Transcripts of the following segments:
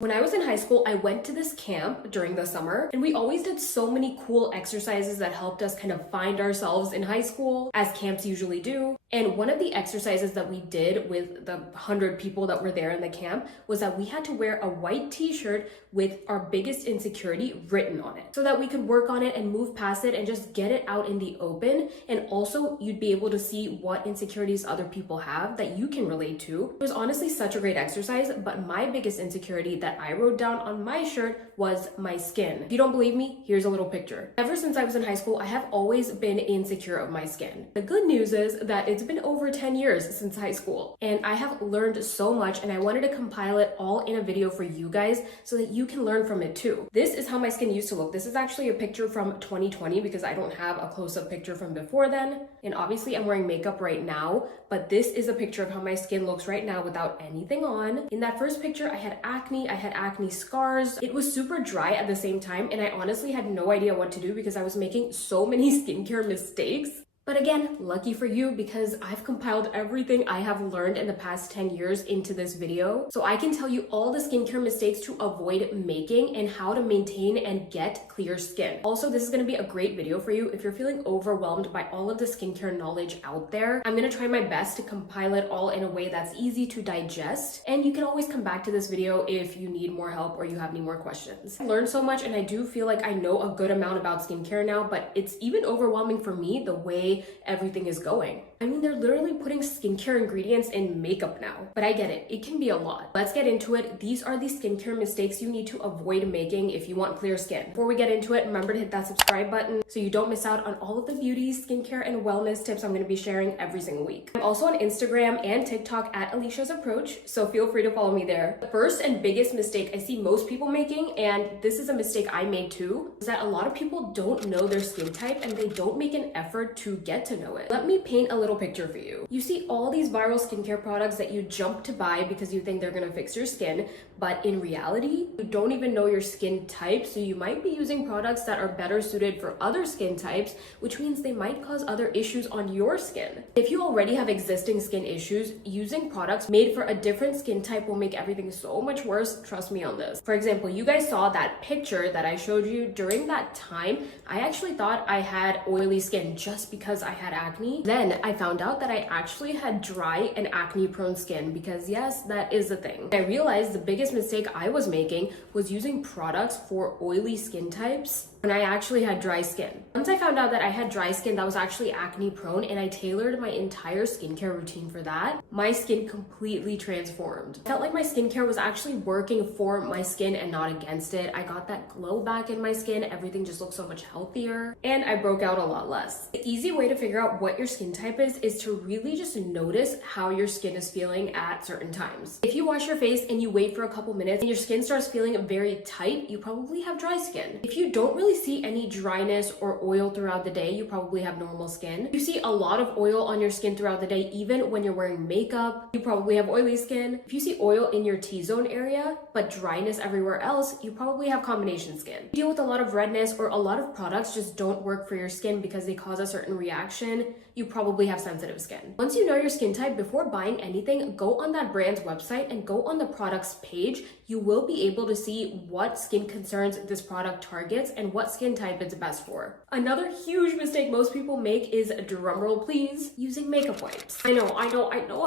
When I was in high school, I went to this camp during the summer, and we always did so many cool exercises that helped us kind of find ourselves in high school, as camps usually do. And one of the exercises that we did with the 100 people that were there in the camp was that we had to wear a white t-shirt with our biggest insecurity written on it so that we could work on it and move past it and just get it out in the open. And also you'd be able to see what insecurities other people have that you can relate to. It was honestly such a great exercise, but my biggest insecurity that I wrote down on my shirt was my skin. If you don't believe me, here's a little picture. Ever since I was in high school, I have always been insecure of my skin. The good news is that it's been over 10 years since high school, and I have learned so much, and I wanted to compile it all in a video for you guys so that you can learn from it too. This is how my skin used to look. This is actually a picture from 2020 because I don't have a close-up picture from before then. And obviously I'm wearing makeup right now, but this is a picture of how my skin looks right now without anything on. In that first picture, I had acne scars. It was super dry at the same time, and I honestly had no idea what to do because I was making so many skincare mistakes. But again, lucky for you, because I've compiled everything I have learned in the past 10 years into this video. So I can tell you all the skincare mistakes to avoid making and how to maintain and get clear skin. Also, this is gonna be a great video for you if you're feeling overwhelmed by all of the skincare knowledge out there. I'm gonna try my best to compile it all in a way that's easy to digest. And you can always come back to this video if you need more help or you have any more questions. I learned so much, and I do feel like I know a good amount about skincare now, but it's even overwhelming for me the way everything is going. I mean, they're literally putting skincare ingredients in makeup now, but I get it. It can be a lot. Let's get into it. These are the skincare mistakes you need to avoid making if you want clear skin. Before we get into it, remember to hit that subscribe button so you don't miss out on all of the beauty, skincare, and wellness tips I'm going to be sharing every single week. I'm also on Instagram and TikTok at Alicia's Approach, so feel free to follow me there. The first and biggest mistake I see most people making, and this is a mistake I made too, is that a lot of people don't know their skin type and they don't make an effort to get to know it. Let me paint a little picture for you. You see all these viral skincare products that you jump to buy because you think they're gonna fix your skin, but in reality, you don't even know your skin type, so you might be using products that are better suited for other skin types, which means they might cause other issues on your skin. If you already have existing skin issues, using products made for a different skin type will make everything so much worse. Trust me on this. For example, you guys saw that picture that I showed you. During that time, I actually thought I had oily skin just because I had acne. Then I found out that I actually had dry and acne prone skin, because yes, that is a thing. I realized the biggest mistake I was making was using products for oily skin types when I actually had dry skin. Once I found out that I had dry skin that was actually acne prone, and I tailored my entire skincare routine for that, my skin completely transformed. I felt like my skincare was actually working for my skin and not against it. I got that glow back in my skin, everything just looked so much healthier, and I broke out a lot less. The easy way to figure out what your skin type is to really just notice how your skin is feeling at certain times. If you wash your face and you wait for a couple minutes and your skin starts feeling very tight, you probably have dry skin. If you don't really see any dryness or oil throughout the day, you probably have normal skin. If you see a lot of oil on your skin throughout the day, even when you're wearing makeup, you probably have oily skin. If you see oil in your T-zone area, but dryness everywhere else, you probably have combination skin. If you deal with a lot of redness or a lot of products just don't work for your skin because they cause a certain reaction, you probably have sensitive skin. Once you know your skin type, before buying anything, go on that brand's website and go on the products page. You will be able to see what skin concerns this product targets and what skin type it's best for. Another huge mistake most people make is, drumroll please, using makeup wipes. I know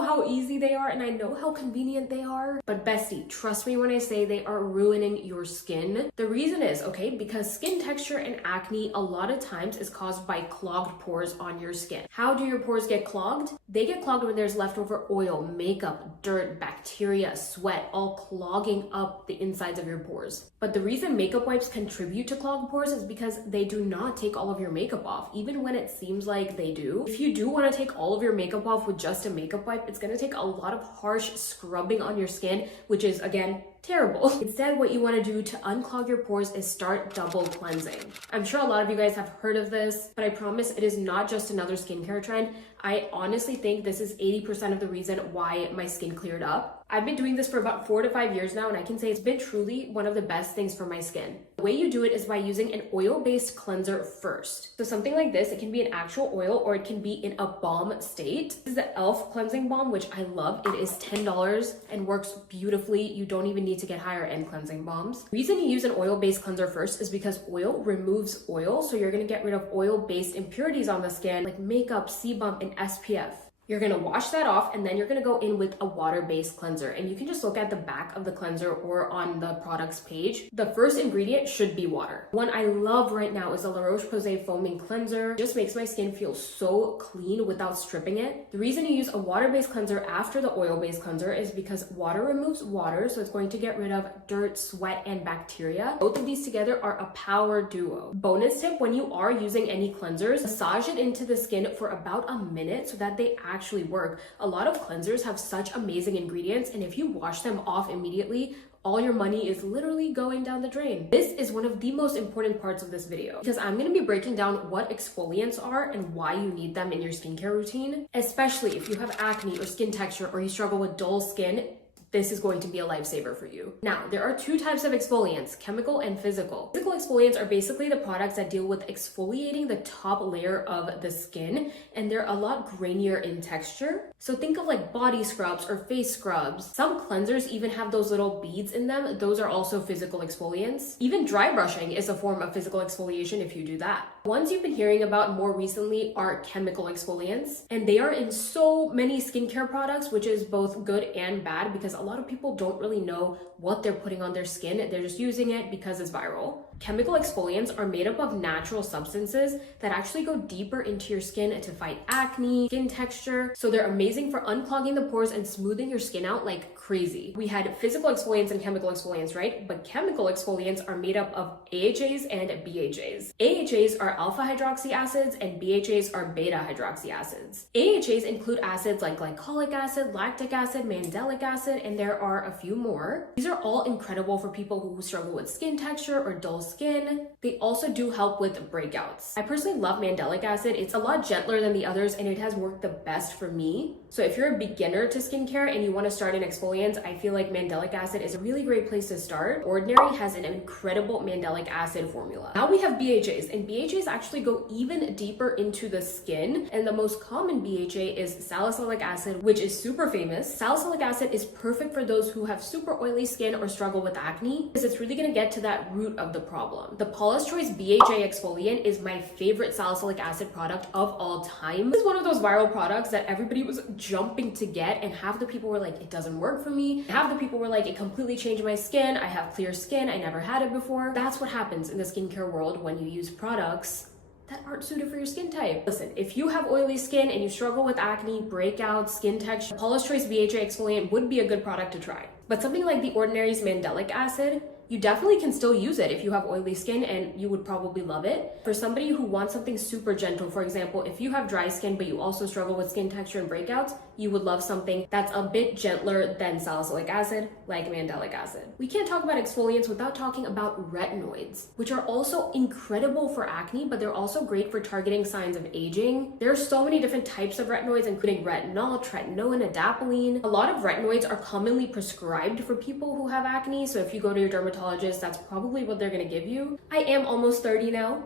how easy they are, and I know how convenient they are, but bestie, trust me when I say they are ruining your skin. The reason is, okay, because skin texture and acne a lot of times is caused by clogged pores on your skin. How do your pores get clogged? They get clogged when there's leftover oil, makeup, dirt, bacteria, sweat, all clogging up the insides of your pores. But the reason makeup wipes contribute to clogged pores is because they do not take all of your makeup off, even when it seems like they do. If you do want to take all of your makeup off with just a makeup wipe, it's going to take a lot of harsh scrubbing on your skin, which is, again, terrible. Instead, what you want to do to unclog your pores is start double cleansing. I'm sure a lot of you guys have heard of this, but I promise it is not just another skincare trend. I honestly think this is 80% of the reason why my skin cleared up. I've been doing this for about 4 to 5 years now, and I can say it's been truly one of the best things for my skin. The way you do it is by using an oil-based cleanser first. So something like this, it can be an actual oil or it can be in a balm state. This is the e.l.f. cleansing balm, which I love. It is $10 and works beautifully. You don't even need to get higher end cleansing balms. The reason you use an oil-based cleanser first is because oil removes oil. So you're gonna get rid of oil-based impurities on the skin like makeup, sebum, and SPF. You're gonna wash that off and then you're gonna go in with a water-based cleanser. And you can just look at the back of the cleanser or on the products page. The first ingredient should be water. One I love right now is the La Roche-Posay Foaming Cleanser. It just makes my skin feel so clean without stripping it. The reason you use a water-based cleanser after the oil-based cleanser is because water removes water, so it's going to get rid of dirt, sweat, and bacteria. Both of these together are a power duo. Bonus tip, when you are using any cleansers, massage it into the skin for about a minute so that they actually work. A lot of cleansers have such amazing ingredients, and if you wash them off immediately, all your money is literally going down the drain. This is one of the most important parts of this video because I'm going to be breaking down what exfoliants are and why you need them in your skincare routine, especially if you have acne or skin texture or you struggle with dull skin. This is going to be a lifesaver for you. Now, there are two types of exfoliants, chemical and physical. Physical exfoliants are basically the products that deal with exfoliating the top layer of the skin, and they're a lot grainier in texture. So think of like body scrubs or face scrubs. Some cleansers even have those little beads in them. Those are also physical exfoliants. Even dry brushing is a form of physical exfoliation if you do that. Ones you've been hearing about more recently are chemical exfoliants, and they are in so many skincare products, which is both good and bad because a lot of people don't really know what they're putting on their skin. They're just using it because it's viral. Chemical exfoliants are made up of natural substances that actually go deeper into your skin to fight acne, skin texture. So they're amazing for unclogging the pores and smoothing your skin out like crazy. We had physical exfoliants and chemical exfoliants, right? But chemical exfoliants are made up of AHAs and BHAs. AHAs are alpha hydroxy acids and BHAs are beta hydroxy acids. AHAs include acids like glycolic acid, lactic acid, mandelic acid, and there are a few more. These are all incredible for people who struggle with skin texture or dull skin. They also do help with breakouts. I personally love mandelic acid. It's a lot gentler than the others and it has worked the best for me. So if you're a beginner to skincare and you want to start in exfoliants, I feel like mandelic acid is a really great place to start. Ordinary has an incredible mandelic acid formula. Now we have BHAs, and BHAs actually go even deeper into the skin. And the most common BHA is salicylic acid, which is super famous. Salicylic acid is perfect for those who have super oily skin or struggle with acne because it's really going to get to that root of the problem. The Paula's Choice BHA exfoliant is my favorite salicylic acid product of all time. This is one of those viral products that everybody was jumping to get, and half the people were like, it doesn't work for me. Half the people were like, it completely changed my skin. I have clear skin. I never had it before. That's what happens in the skincare world when you use products that aren't suited for your skin type. Listen, if you have oily skin and you struggle with acne, breakouts, skin texture, Paula's Choice BHA exfoliant would be a good product to try. But something like the Ordinary's mandelic acid, you definitely can still use it if you have oily skin and you would probably love it. For somebody who wants something super gentle, for example, if you have dry skin but you also struggle with skin texture and breakouts, you would love something that's a bit gentler than salicylic acid, like mandelic acid. We can't talk about exfoliants without talking about retinoids, which are also incredible for acne, but they're also great for targeting signs of aging. There are so many different types of retinoids, including retinol, tretinoin, adapalene. A lot of retinoids are commonly prescribed for people who have acne, so if you go to your dermatologist, that's probably what they're going to give you. I am almost 30 now.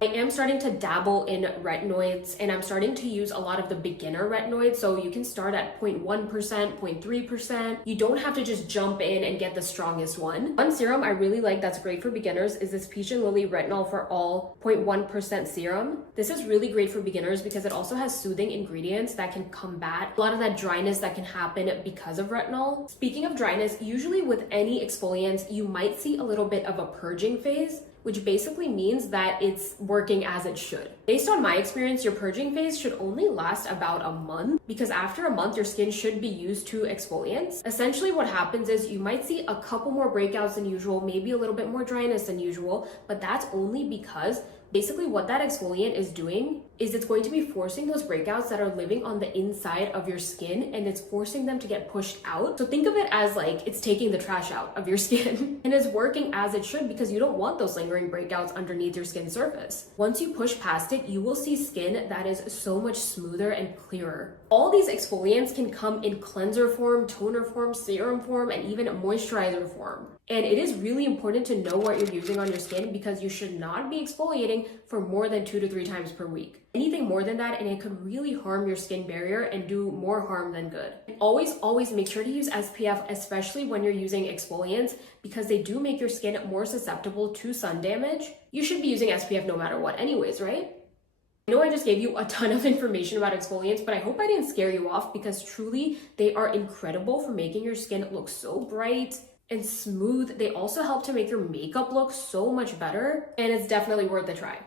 I am starting to dabble in retinoids, and I'm starting to use a lot of the beginner retinoids. So you can start at 0.1%, 0.3%. You don't have to just jump in and get the strongest one. One serum I really like that's great for beginners is this Peach and Lily Retinol for All 0.1% serum. This is really great for beginners because it also has soothing ingredients that can combat a lot of that dryness that can happen because of retinol. Speaking of dryness, usually with any exfoliants, you might see a little bit of a purging phase, which basically means that it's working as it should. Based on my experience, your purging phase should only last about a month because after a month, your skin should be used to exfoliants. Essentially what happens is you might see a couple more breakouts than usual, maybe a little bit more dryness than usual, but that's only because basically what that exfoliant is doing is it's going to be forcing those breakouts that are living on the inside of your skin, and it's forcing them to get pushed out. So think of it as like it's taking the trash out of your skin and it's working as it should because you don't want those lingering breakouts underneath your skin surface. Once you push past it, it, you will see skin that is so much smoother and clearer. All these exfoliants can come in cleanser form, toner form, serum form, and even moisturizer form. And it is really important to know what you're using on your skin because you should not be exfoliating for more than 2 to 3 times per week. Anything more than that, and it could really harm your skin barrier and do more harm than good. Always make sure to use SPF, especially when you're using exfoliants, because they do make your skin more susceptible to sun damage. You should be using SPF no matter what anyways, right? I know I just gave you a ton of information about exfoliants, but I hope I didn't scare you off because truly they are incredible for making your skin look so bright and smooth. They also help to make your makeup look so much better, and it's definitely worth a try.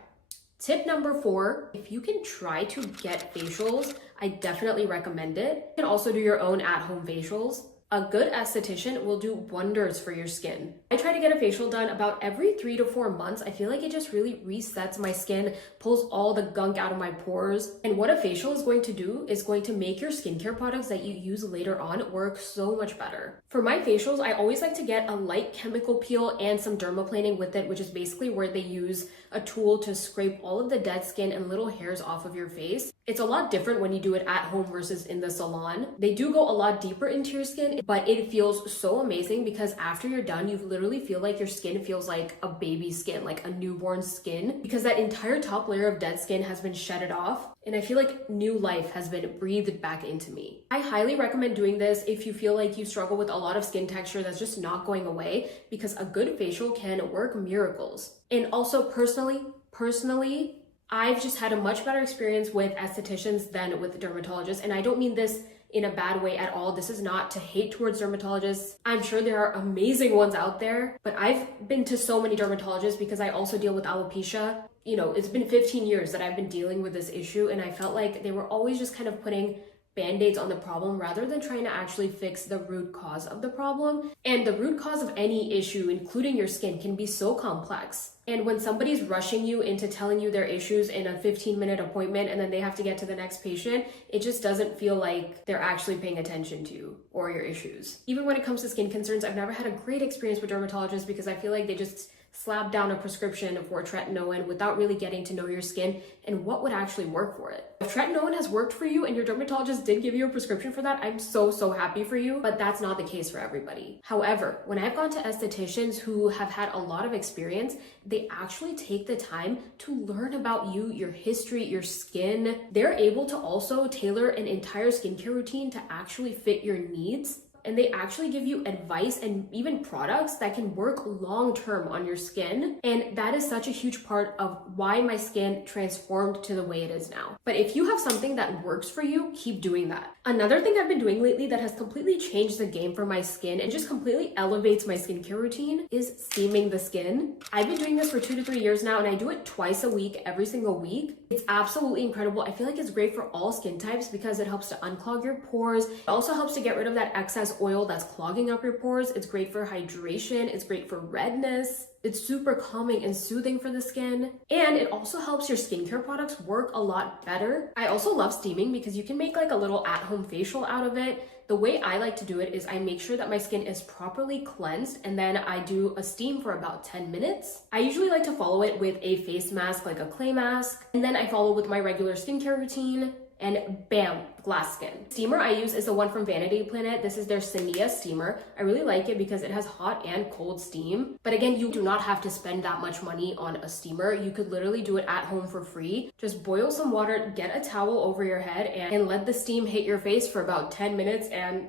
Tip number 4, if you can try to get facials, I definitely recommend it. You can also do your own at-home facials. A good esthetician will do wonders for your skin. I try to get a facial done about every 3 to 4 months. I feel like it just really resets my skin, pulls all the gunk out of my pores. And what a facial is going to do is going to make your skincare products that you use later on work so much better. For my facials, I always like to get a light chemical peel and some dermaplaning with it, which is basically where they use a tool to scrape all of the dead skin and little hairs off of your face. It's a lot different when you do it at home versus in the salon. They do go a lot deeper into your skin, but it feels so amazing because after you're done, you literally feel like your skin feels like a baby skin, like a newborn skin, because that entire top layer of dead skin has been shedded off. And I feel like new life has been breathed back into me. I highly recommend doing this if you feel like you struggle with a lot of skin texture that's just not going away, because a good facial can work miracles. And also personally, I've just had a much better experience with estheticians than with dermatologists. And I don't mean this in a bad way at all. This is not to hate towards dermatologists. I'm sure there are amazing ones out there, but I've been to so many dermatologists because I also deal with alopecia. You know, it's been 15 years that I've been dealing with this issue, and I felt like they were always just kind of putting band-aids on the problem rather than trying to actually fix the root cause of the problem. And the root cause of any issue, including your skin, can be so complex. And when somebody's rushing you into telling you their issues in a 15-minute appointment and then they have to get to the next patient, it just doesn't feel like they're actually paying attention to you or your issues. Even when it comes to skin concerns, I've never had a great experience with dermatologists because I feel like they just slap down a prescription for tretinoin without really getting to know your skin and what would actually work for it. If tretinoin has worked for you and your dermatologist did give you a prescription for that, I'm so happy for you, but that's not the case for everybody. However, when I've gone to estheticians who have had a lot of experience, they actually take the time to learn about you, your history, your skin. They're able to also tailor an entire skincare routine to actually fit your needs. And they actually give you advice and even products that can work long-term on your skin. And that is such a huge part of why my skin transformed to the way it is now. But if you have something that works for you, keep doing that. Another thing I've been doing lately that has completely changed the game for my skin and just completely elevates my skincare routine is steaming the skin. I've been doing this for 2 to 3 years now, and I do it twice a week, every single week. It's absolutely incredible. I feel like it's great for all skin types because it helps to unclog your pores. It also helps to get rid of that excess oil that's clogging up your pores. It's great for hydration. It's great for redness. It's super calming and soothing for the skin. And it also helps your skincare products work a lot better. I also love steaming because you can make like a little at-home facial out of it. The way I like to do it is I make sure that my skin is properly cleansed and then I do a steam for about 10 minutes. I usually like to follow it with a face mask, like a clay mask, and then I follow with my regular skincare routine. And bam, glass skin. Steamer I use is the one from Vanity Planet. This is their Senia steamer. I really like it because it has hot and cold steam. But again, you do not have to spend that much money on a steamer. You could literally do it at home for free. Just boil some water, get a towel over your head, and let the steam hit your face for about 10 minutes, and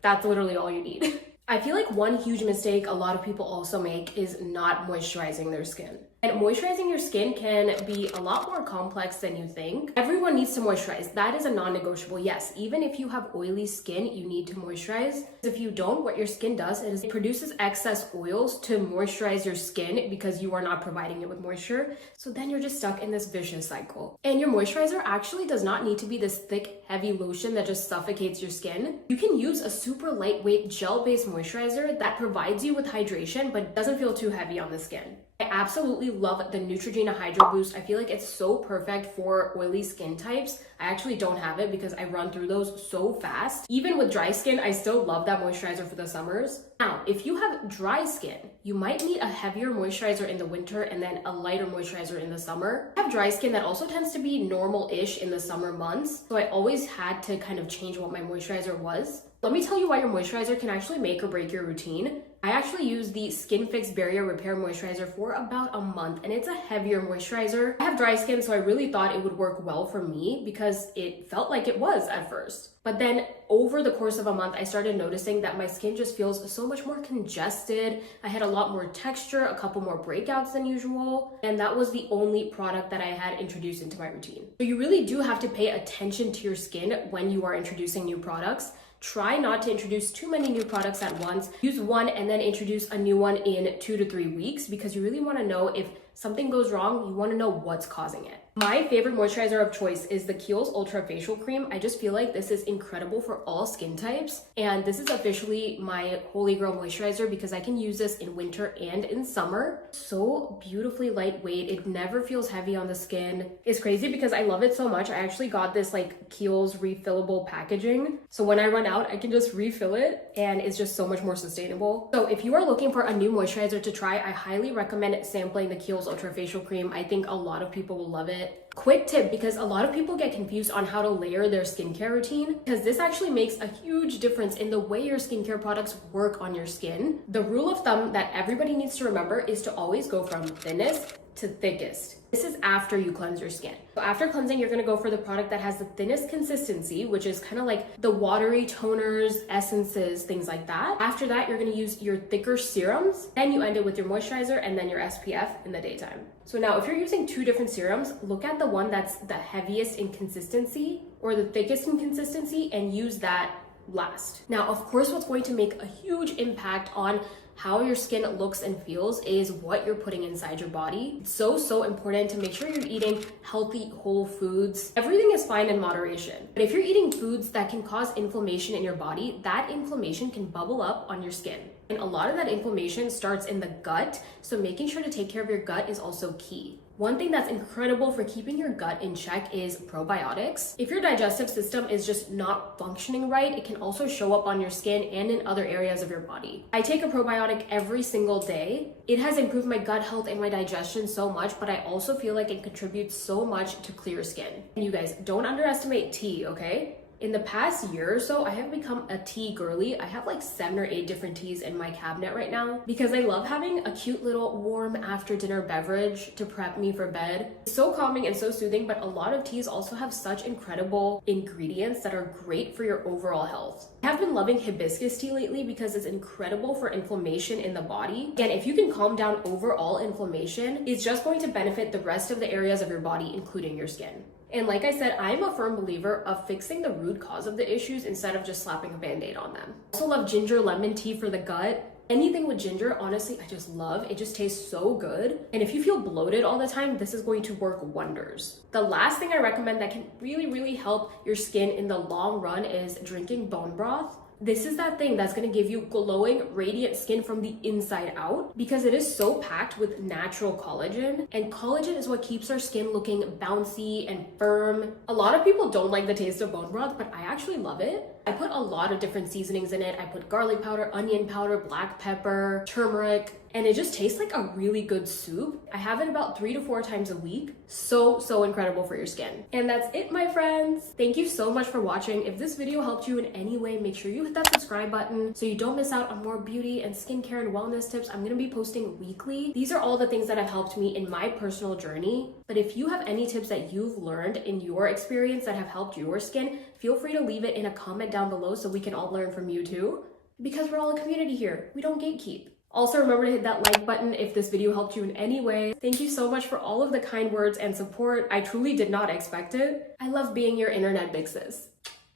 that's literally all you need. I feel like one huge mistake a lot of people also make is not moisturizing their skin. And moisturizing your skin can be a lot more complex than you think. Everyone needs to moisturize. That is a non-negotiable. Yes, even if you have oily skin, you need to moisturize. If you don't, what your skin does is it produces excess oils to moisturize your skin because you are not providing it with moisture. So then you're just stuck in this vicious cycle. And your moisturizer actually does not need to be this thick, heavy lotion that just suffocates your skin. You can use a super lightweight gel-based moisturizer that provides you with hydration but doesn't feel too heavy on the skin. I absolutely love the Neutrogena Hydro Boost. I feel like it's so perfect for oily skin types. I actually don't have it because I run through those so fast. Even with dry skin, I still love that moisturizer for the summers. Now, if you have dry skin, you might need a heavier moisturizer in the winter and then a lighter moisturizer in the summer. I have dry skin that also tends to be normal-ish in the summer months, so I always had to kind of change what my moisturizer was. Let me tell you why your moisturizer can actually make or break your routine. I actually use the Skin Fix Barrier Repair Moisturizer for about a month, and it's a heavier moisturizer. I have dry skin, so I really thought it would work well for me because it felt like it was at first. But then over the course of a month, I started noticing that my skin just feels so much more congested. I had a lot more texture, a couple more breakouts than usual, and that was the only product that I had introduced into my routine. So you really do have to pay attention to your skin when you are introducing new products. Try not to introduce too many new products at once. Use one and then introduce a new one in 2 to 3 weeks because you really want to know if something goes wrong, you want to know what's causing it. My favorite moisturizer of choice is the Kiehl's Ultra Facial Cream. I just feel like this is incredible for all skin types. And this is officially my holy grail moisturizer because I can use this in winter and in summer. So beautifully lightweight. It never feels heavy on the skin. It's crazy because I love it so much. I actually got this like Kiehl's refillable packaging. So when I run out, I can just refill it and it's just so much more sustainable. So if you are looking for a new moisturizer to try, I highly recommend sampling the Kiehl's Ultra Facial Cream. I think a lot of people will love it. Quick tip, because a lot of people get confused on how to layer their skincare routine, because this actually makes a huge difference in the way your skincare products work on your skin. The rule of thumb that everybody needs to remember is to always go from thinnest to thickest. This is after you cleanse your skin. So after cleansing, you're gonna go for the product that has the thinnest consistency, which is kind of like the watery toners, essences, things like that. After that, you're gonna use your thicker serums. Then you end it with your moisturizer and then your SPF in the daytime. So now if you're using 2 different serums, look at the one that's the heaviest in consistency or the thickest in consistency and use that last. Now, of course, what's going to make a huge impact on how your skin looks and feels is what you're putting inside your body. It's so important to make sure you're eating healthy, whole foods. Everything is fine in moderation. But if you're eating foods that can cause inflammation in your body, that inflammation can bubble up on your skin. And a lot of that inflammation starts in the gut, so making sure to take care of your gut is also key. One thing that's incredible for keeping your gut in check is probiotics. If your digestive system is just not functioning right, it can also show up on your skin and in other areas of your body. I take a probiotic every single day. It has improved my gut health and my digestion so much, but I also feel like it contributes so much to clear skin. And you guys, don't underestimate tea, okay? In the past year or so, I have become a tea girly. I have like 7 or 8 different teas in my cabinet right now because I love having a cute little warm after dinner beverage to prep me for bed. It's so calming and so soothing, but a lot of teas also have such incredible ingredients that are great for your overall health. I have been loving hibiscus tea lately because it's incredible for inflammation in the body. And if you can calm down overall inflammation, it's just going to benefit the rest of the areas of your body, including your skin. And like I said, I'm a firm believer of fixing the root cause of the issues instead of just slapping a band-aid on them. I also love ginger lemon tea for the gut. Anything with ginger, honestly, I just love. It just tastes so good. And if you feel bloated all the time, this is going to work wonders. The last thing I recommend that can really help your skin in the long run is drinking bone broth. This is that thing that's going to give you glowing, radiant skin from the inside out because it is so packed with natural collagen. And collagen is what keeps our skin looking bouncy and firm. A lot of people don't like the taste of bone broth, but I actually love it. I put a lot of different seasonings in it. I put garlic powder, onion powder, black pepper, turmeric, and it just tastes like a really good soup. I have it about 3 to 4 times a week. So incredible for your skin. And that's it, my friends. Thank you so much for watching. If this video helped you in any way, make sure you hit that subscribe button so you don't miss out on more beauty and skincare and wellness tips. I'm gonna be posting weekly. These are all the things that have helped me in my personal journey. But if you have any tips that you've learned in your experience that have helped your skin, feel free to leave it in a comment down below so we can all learn from you too. Because we're all a community here. We don't gatekeep. Also, remember to hit that like button if this video helped you in any way. Thank you so much for all of the kind words and support. I truly did not expect it. I love being your internet big sis.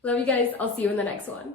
Love you guys. I'll see you in the next one.